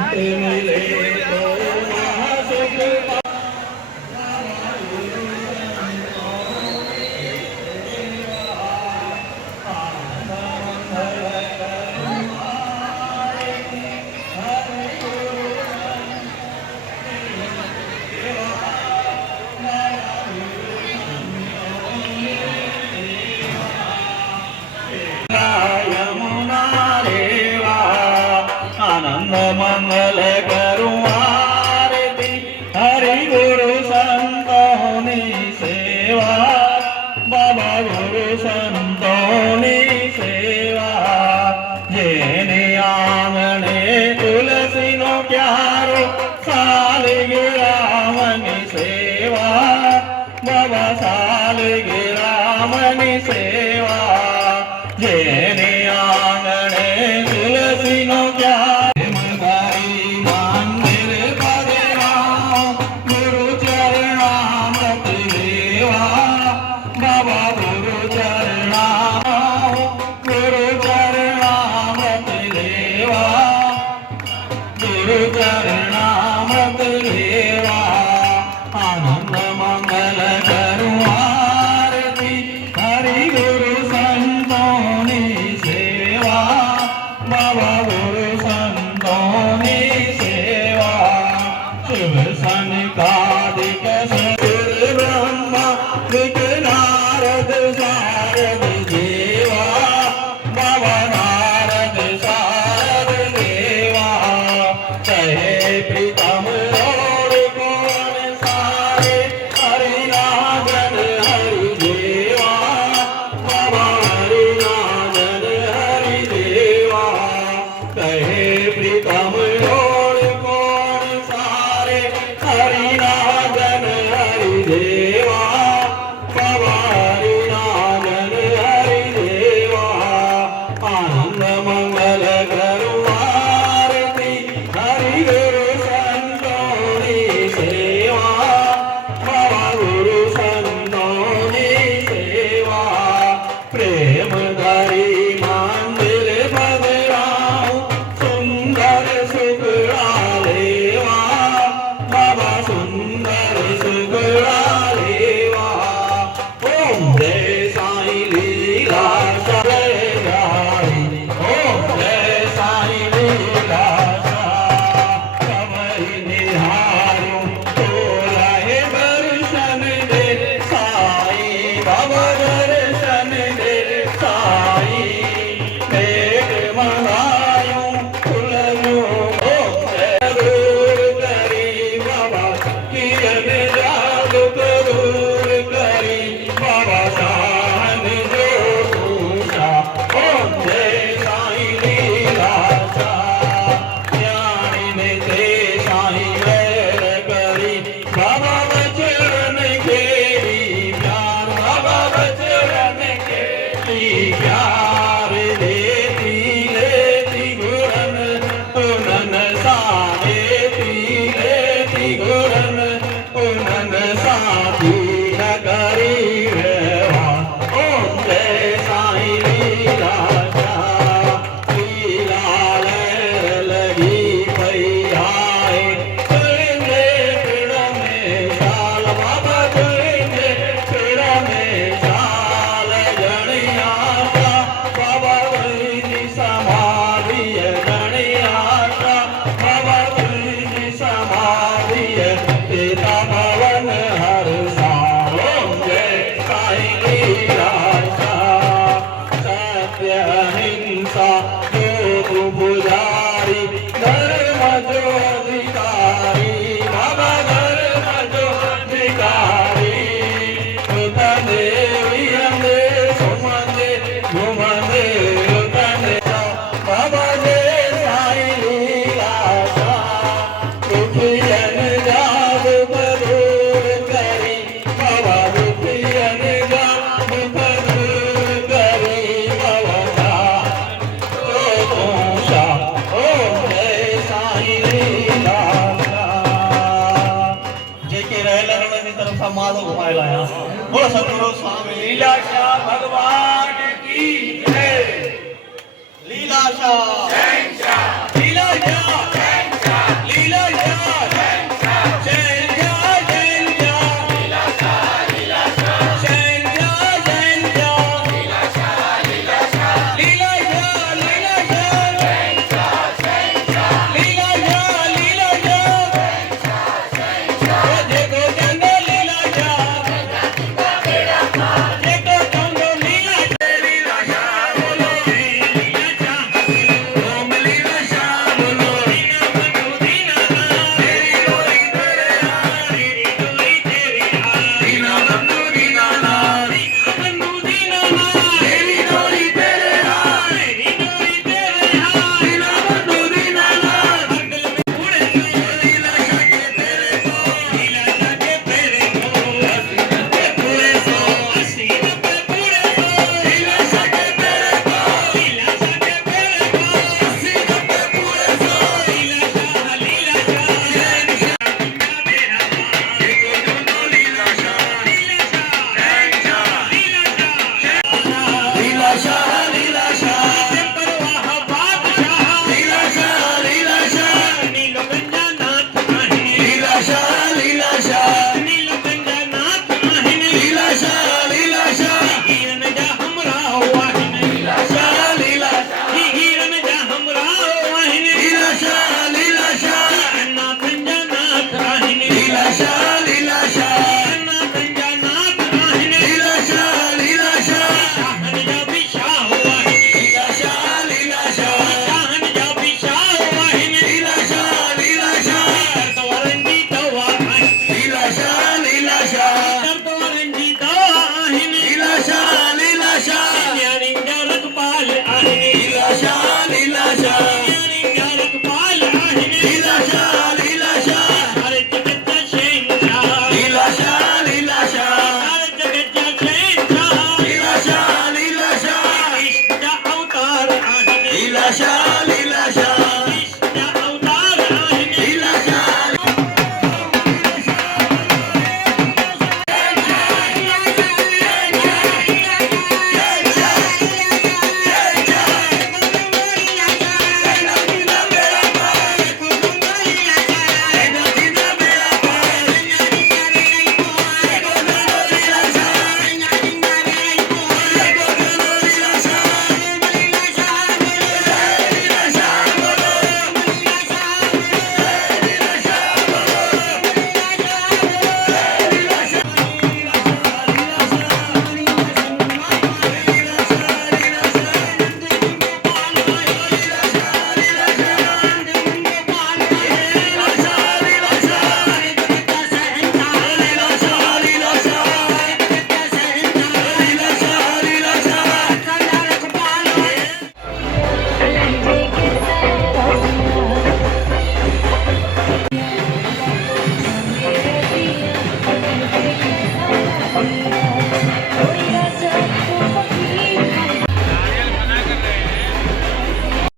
मिले तो महासुख आनंद मंगल करूं आरती हरि गुरु संतोनी सेवा बाबा गुरु संतोनी सेवा जेने आंगणे तुलसी नो प्यारो सालगिरामनी सेवा बाबा सालगिरामनी सेवा जेने आंगणे तुलसी नो प्यारो चरणामृत लेवा आनंद मंगल करूं आरती हरि गुरु संतोनी सेवा बाबा गुरु संतोनी सेवा शिव सनकादिक ससुर ब्रह्मा दिक नारद शारद देवा बाबा नारद शारद देवा कहे प्रीतम रोड कौन सारे हरिनाथन हरिदेवा बाबा हरिनाथन हरिदेवा कहे प्रीतम रोड कौन सारे हरिनाथन हरिदेवा बाबा हरिनाथन हरिदेवा आनंद मंगल करूं आरती हरि गुरु संतोनी सेवा बाबा गुरु संतोनी सेवा प्रेम धरी मंदिर बदलाऊं सुंदर सुगड़ा लेवा बाबा सुंदर सुगड़ा लेवा ओम जय साईं लीला जय जाई ओम जय साईं लीला निहारूं तोलाए दर्शन दे साई बाबा दर्शन दे साई मेघ मनायूं फुलयूं दूर करी बाबा किरण जादू दूर करी बाबा शान जो पूषा ओम जय साईं लीला ज्ञानी ते साईं वैर करी बाबा बचन केरी प्यार बाबा बचन केरी प्यार लेती लेती गुरन उनन लेती गुरन उनन साथी न करी व्यवहार ओम जय साईं लीला लीला लहर लगी पई आए तुझे पिड़ में शाल बाबा तुझे पिड़ में शाल जड़िया बाबा तुझी समाधि जड़िया बाबा तुझी समाधि पिता भवन हर साल ओम जय साईं लीला सत्य हिंसा जो पुजारी धर्म जो अधिकारी बाबा धर्म जो अधिकारी देवी अंदे सुमंदे घुमंदे बाबा जय साईं लीला दुखियन जादू दूर करी बाबा दुखियन जादू दूर करी बाबा ओम जय साईं लीला जेके रहल की तरफ से माधो घुमाए लाया बोलो सतगुरु स्वामी लीलाशाह भगवान की जय लीलाशाह